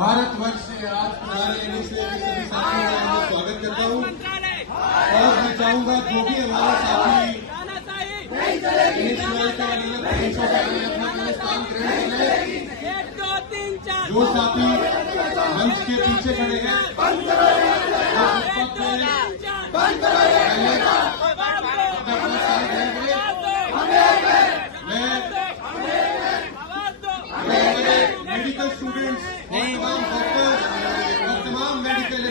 भारतवर्ष से आज प्रधान से सभी साथियों का मैं स्वागत करता हूँ और मैं चाहूंगा जो भी हमारे साथी अपना स्थान ग्रहण करें, जो साथी मंच के पीछे खड़े हैं मेडिकल स्टूडेंट्स तमाम डॉक्टर्स और तमाम मेडिकल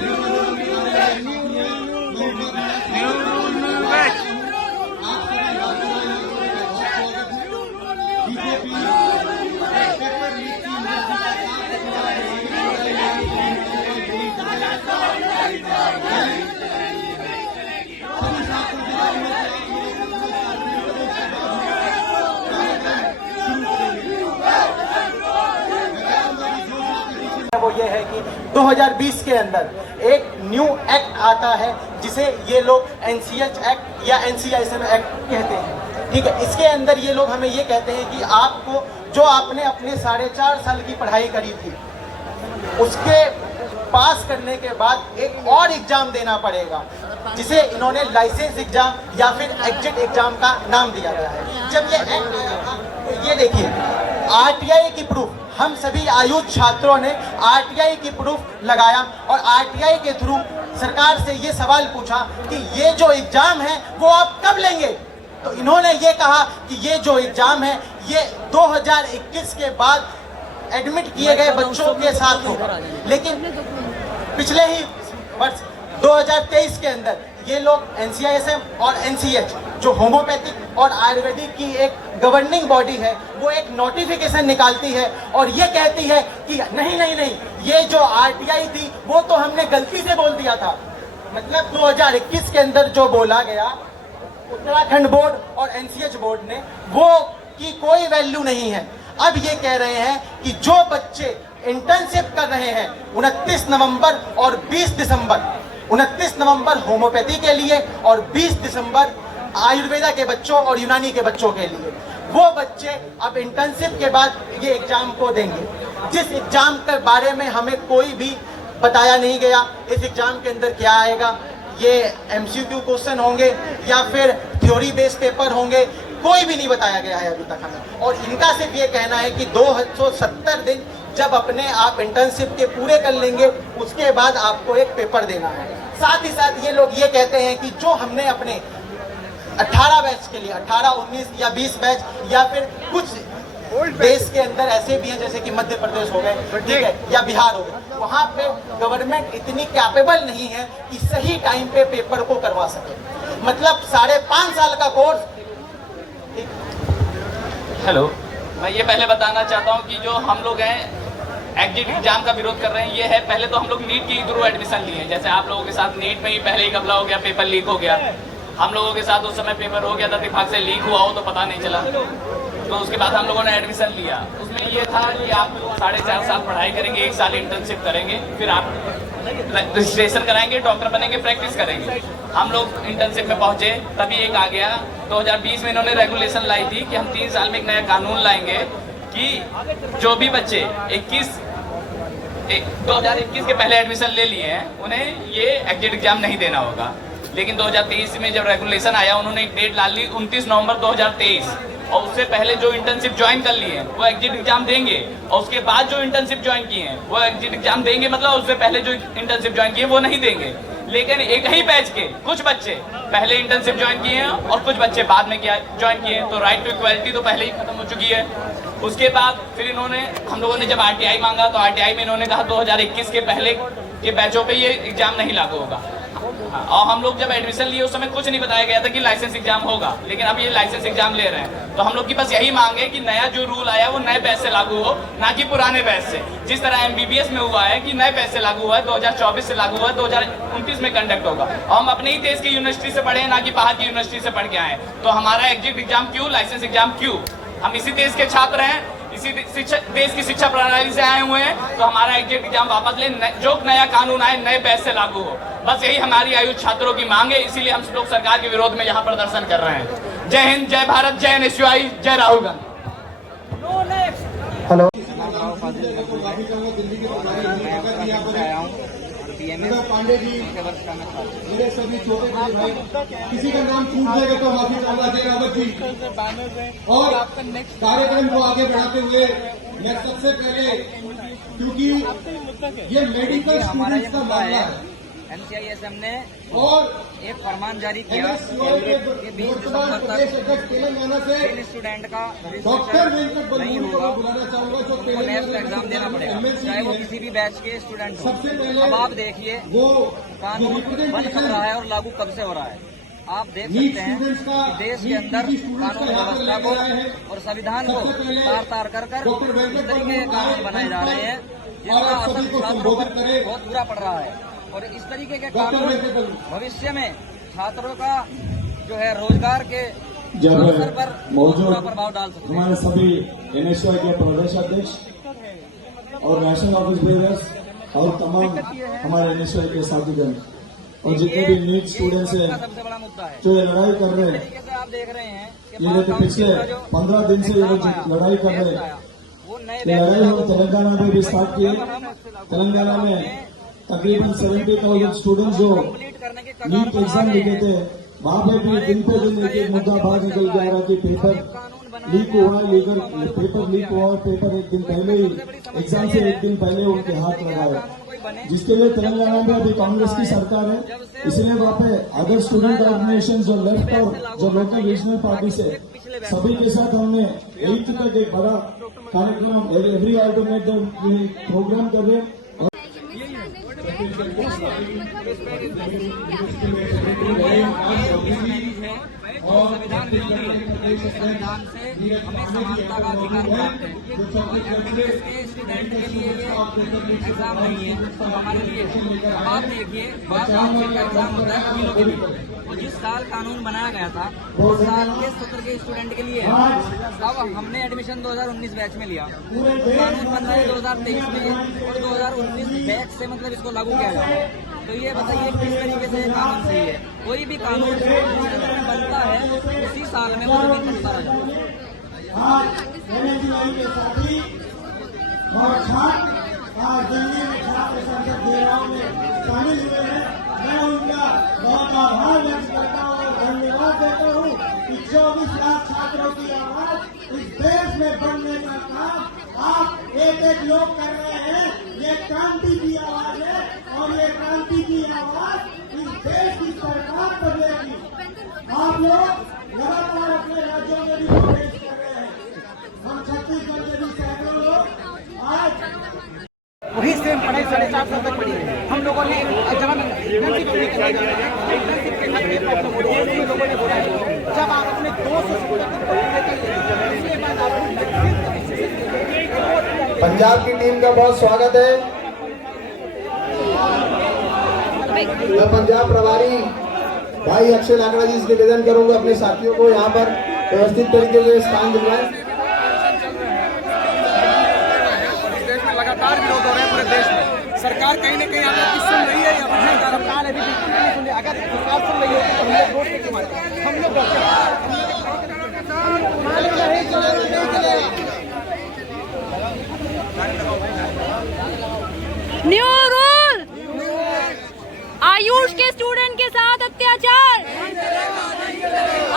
वो ये है कि 2020 के अंदर एक न्यू एक्ट आता है जिसे ये लोग एनसीएच एक्ट या एनसीआईएसएम एक्ट कहते हैं। ठीक है, इसके अंदर ये लोग हमें ये कहते हैं कि आपको जो आपने अपने 4.5 साल की पढ़ाई करी थी उसके पास करने के बाद एक और एग्जाम देना पड़ेगा जिसे इन्होंने लाइसेंस एग्जाम या फिर एग्जिट एग्जाम का नाम दिया गया है। जब ये एक्ट आया था तो ये देखिए आरटीआई की प्रूफ, हम सभी आयुष छात्रों ने आरटीआई की प्रूफ लगाया और आरटीआई के थ्रू सरकार से ये सवाल पूछा कि ये जो एग्जाम है वो आप कब लेंगे। तो इन्होंने ये कहा कि ये जो एग्जाम है ये 2021 के बाद एडमिट किए गए बच्चों के साथ होगा, लेकिन पिछले ही वर्ष 2023 के अंदर ये लोग एनसीआईएसएम और एनसीएच जो होम्योपैथिक और आयुर्वेदिक की एक गवर्निंग बॉडी है वो एक नोटिफिकेशन निकालती है और ये कहती है कि नहीं ये जो आरटीआई थी वो तो हमने गलती से बोल दिया था। मतलब 2021 के अंदर जो बोला गया उत्तराखंड बोर्ड और एनसीएच बोर्ड ने वो की कोई वैल्यू नहीं है। अब ये कह रहे हैं कि जो बच्चे इंटर्नशिप कर रहे हैं 29 नवंबर और 20 दिसंबर, 29 नवंबर होम्योपैथी के लिए और 20 दिसंबर आयुर्वेदा के बच्चों और यूनानी के बच्चों के लिए, वो बच्चे अब इंटर्नशिप के बाद ये एग्जाम को देंगे। जिस एग्जाम के बारे में हमें कोई भी बताया नहीं गया, इस एग्जाम के अंदर क्या आएगा, ये एमसीक्यू क्वेश्चन होंगे या फिर थ्योरी बेस्ड पेपर होंगे, कोई भी नहीं बताया गया है अभी तक हमें। और इनका सिर्फ ये कहना है कि 270 दिन जब अपने आप इंटर्नशिप के पूरे कर लेंगे उसके बाद आपको एक पेपर देना है। साथ ही साथ ये लोग ये कहते हैं कि जो हमने अपने 18 बैच के लिए 18, 19 या 20 बैच या फिर कुछ देश के अंदर ऐसे भी हैं जैसे कि मध्य प्रदेश हो गए, ठीक है, या बिहार हो गए, वहाँ पे गवर्नमेंट इतनी कैपेबल नहीं है कि सही टाइम पे पेपर को करवा सके। मतलब 5.5 साल का कोर्स। हेलो, मैं ये पहले बताना चाहता हूँ कि जो हम लोग हैं एग्जिट एग्जाम का विरोध कर रहे हैं, ये है पहले तो हम लोग नीट के थ्रू एडमिशन लिए, जैसे आप लोगों के साथ नीट में ही पहले ही घपला हो गया, पेपर लीक हो गया। हम लोगों के साथ उस समय पेपर हो गया था, दिमाग से लीक हुआ हो तो पता नहीं चला, तो उसके बाद हम लोगों ने एडमिशन लिया। उसमें ये था कि आप 4.5 साल पढ़ाई करेंगे, 1 साल इंटर्नशिप करेंगे, फिर आप रजिस्ट्रेशन कराएंगे, डॉक्टर बनेंगे, प्रैक्टिस करेंगे। हम लोग इंटर्नशिप में पहुंचे तभी एक आ गया 2020 में इन्होंने रेगुलेशन लाई थी कि हम 3 साल में एक नया कानून लाएंगे कि जो भी बच्चे 2021 के पहले एडमिशन ले लिए हैं उन्हें ये एग्जिट एग्जाम नहीं देना होगा। लेकिन 2023 में जब रेगुलेशन आया उन्होंने एक डेट डाल ली 29 नवंबर 2023, और उससे पहले जो इंटर्नशिप ज्वाइन कर लिए हैं वो एग्जिट एग्जाम देंगे, और उसके बाद जो इंटर्नशिप ज्वाइन किए हैं वो एग्जिट एग्जाम देंगे, मतलब उससे पहले जो इंटर्नशिप ज्वाइन किए वो नहीं देंगे। लेकिन एक ही बैच के कुछ बच्चे पहले इंटर्नशिप ज्वाइन किए हैं और कुछ बच्चे बाद में ज्वाइन किए हैं, तो राइट टू इक्वालिटी तो पहले ही खत्म हो चुकी है। उसके बाद फिर इन्होंने, हम लोगों ने जब आरटीआई मांगा तो आरटीआई में इन्होंने कहा 2021 के पहले के बैचों पे ये एग्जाम नहीं लागू होगा। और हम लोग जब एडमिशन लिए उस समय कुछ नहीं बताया गया था कि लाइसेंस एग्जाम होगा, लेकिन अब ये लाइसेंस एग्जाम ले रहे हैं। तो हम लोग की बस यही मांग है कि नया जो रूल आया वो नए बैच से लागू हो, ना कि पुराने बैच से। जिस तरह एमबीबीएस में हुआ है कि नए बैच से लागू हुआ है, 2024 से लागू हुआ है, 2029 में कंडक्ट होगा। और हम अपने ही देश की यूनिवर्सिटी से पढ़े हैं, ना कि बाहर की यूनिवर्सिटी से पढ़ के आए। तो हमारा एग्जिट एग्जाम क्यों, लाइसेंस एग्जाम क्यों? हम इसी देश के छात्र हैं, इसी देश की शिक्षा प्रणाली से आए हुए हैं, तो हमारा एग्जिट एग्जाम वापस ले, जो नया कानून आए नए बैच से लागू हो। बस यही हमारी आयुष छात्रों की मांग है, इसीलिए हम लोग सरकार के विरोध में यहाँ प्रदर्शन कर रहे हैं। जय हिंद, जय भारत, जय एनएसयूआई, जय राहुल गांधी। हेलो। नाम छूट जाएगा तो माफी चाहूंगा। दिल्ली के प्रभारी यहाँ पर विनोद पांडे जी, मेरे सभी छोटे बड़े भाई, किसी का नाम छूट जाएगा तो माफी चाहूंगा। अजय रावत जी, और कार्यक्रम को आगे बढ़ाते हुए मैं सबसे पहले, क्योंकि ये मेडिकल स्टूडेंट्स का मामला है, NCISM ने और एक फरमान जारी किया कि 20 दिसंबर तक तेलंगाना से इन स्टूडेंट का डॉक्टर रजिस्ट्रेशन वेंकट नहीं बलमूरी को होगा, बुलाना चाहूंगा जो उनको नेक्स्ट एग्जाम देना पड़ेगा, चाहे वो किसी भी बैच के स्टूडेंट हो। सबसे पहले अब आप देखिए वो कानून बन कब रहा है और लागू कब से हो रहा है। आप देख सकते हैं कि देश के अंदर कानून व्यवस्था को और संविधान को तार तार कर इस तरीके के कानून बनाए जा रहे हैं जिसका असर छात्रों पर बहुत बुरा पड़ रहा है। और इस तरीके के कानून भविष्य में छात्रों का जो है रोजगार के अवसर पर बुरा प्रभाव डाल सकते हैं। हमारे सभी NSY के प्रदेश अध्यक्ष और नेशनल ऑफिस बेयर्स और तमाम हमारे NSY के साथीगण और जितने भी नीट स्टूडेंट्स हैं सबसे बड़ा मुद्दा है जो ये लड़ाई कर रहे हैं, तरीके से आप देख रहे हैं कि ये तो पिछले 15 दिन से ये लोग लड़ाई कर रहे हैं। वो नए ये लड़ाई हम तेलंगाना में भी स्टार्ट की। तेलंगाना में तकरीबन 70,000 स्टूडेंट्स जो नीट एग्जाम लिखे थे, वहाँ पे भी दिन पे दिन एक मुद्दा बाहर निकल जा रहा कि पेपर लीक हुआ, पेपर लीक हुआ और पेपर एक दिन पहले ही एग्जाम से एक दिन पहले उनके हाथ लगाए, जिसके लिए तेलंगाना में अभी कांग्रेस की सरकार है। इसलिए वहाँ पे अदर स्टूडेंट ऑर्गेनाइजेशन जो लेफ्ट और जो लोकल रीजनल पार्टी से सभी के साथ हमने 8 तक एक बड़ा कार्यक्रम एवरी ऑल्टरनेट प्रोग्राम कर रहे हैं। संविधान विरोधी है। संविधान से हमें समानता का अधिकार प्राप्त है और MBBS के स्टूडेंट के लिए ये एग्जाम नहीं है, तो हमारे लिए है। अब आप देखिए 12 का एग्जाम होता है वकीलों के लिए, और जिस साल कानून बनाया गया था उस साल के सत्र के स्टूडेंट के लिए है। अब हमने एडमिशन 2019 बैच में लिया, कानून बन रहा है 2023 में और 2019 बैच से मतलब इसको लागू किया जा रहा है। तो ये बताइए किस तरीके से कानून सही है। कोई भी कानून जिस तरह में बनता है उसी साल में वो जमीन पर उतारा जाता है। आज NSY के साथी और छात्र आज दिल्ली में छात्र संसद घेराव में शामिल हुए हैं। मैं उनका बहुत आभार व्यक्त करता हूँ और धन्यवाद देता हूँ कि 24 लाख छात्रों की आवाज इस देश में बनने का काम आप एक एक लोग कर रहे हैं। ये क्रांति की आवाज है और ये क्रांति की आवाज इस देश की सरकार पर लेगी। आप लोग लगातार अपने राज्यों में भी प्रवेश कर रहे हैं। हम छत्तीसगढ़ के भी सैकड़ों लोग आज वही सेम पढ़ाई 4.5 तक पढ़ी है। हम लोगों ने जब हम इंटर्नशिप करने के लिए जा रहे हैं, इंटर्नशिप के लिए प्रॉब्लम हो रही है। इसलिए लोगों ने बोला है जब आप अपने 200 इसके बाद आप पंजाब की टीम का बहुत स्वागत है। मैं पंजाब प्रभारी भाई अक्षय लाकड़ा जी से निवेदन करूंगा अपने साथियों को यहाँ पर व्यवस्थित तरीके से स्थान दिलवाएं। देश में लगातार विरोध हो रहे हैं पूरे देश में। सरकार कहीं न कहीं आपकी सुन रही है या सरकार अभी बिल्कुल नहीं सुन रही। अगर सरकार सुन रही होती तो हम लोग रोड पे क्यों आते? हम लोग न्यू रूल, आयुष के स्टूडेंट के साथ अत्याचार,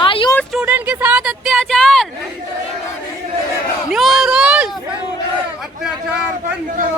आयुष स्टूडेंट के साथ अत्याचार, न्यू रूल, अत्याचार बंद करो।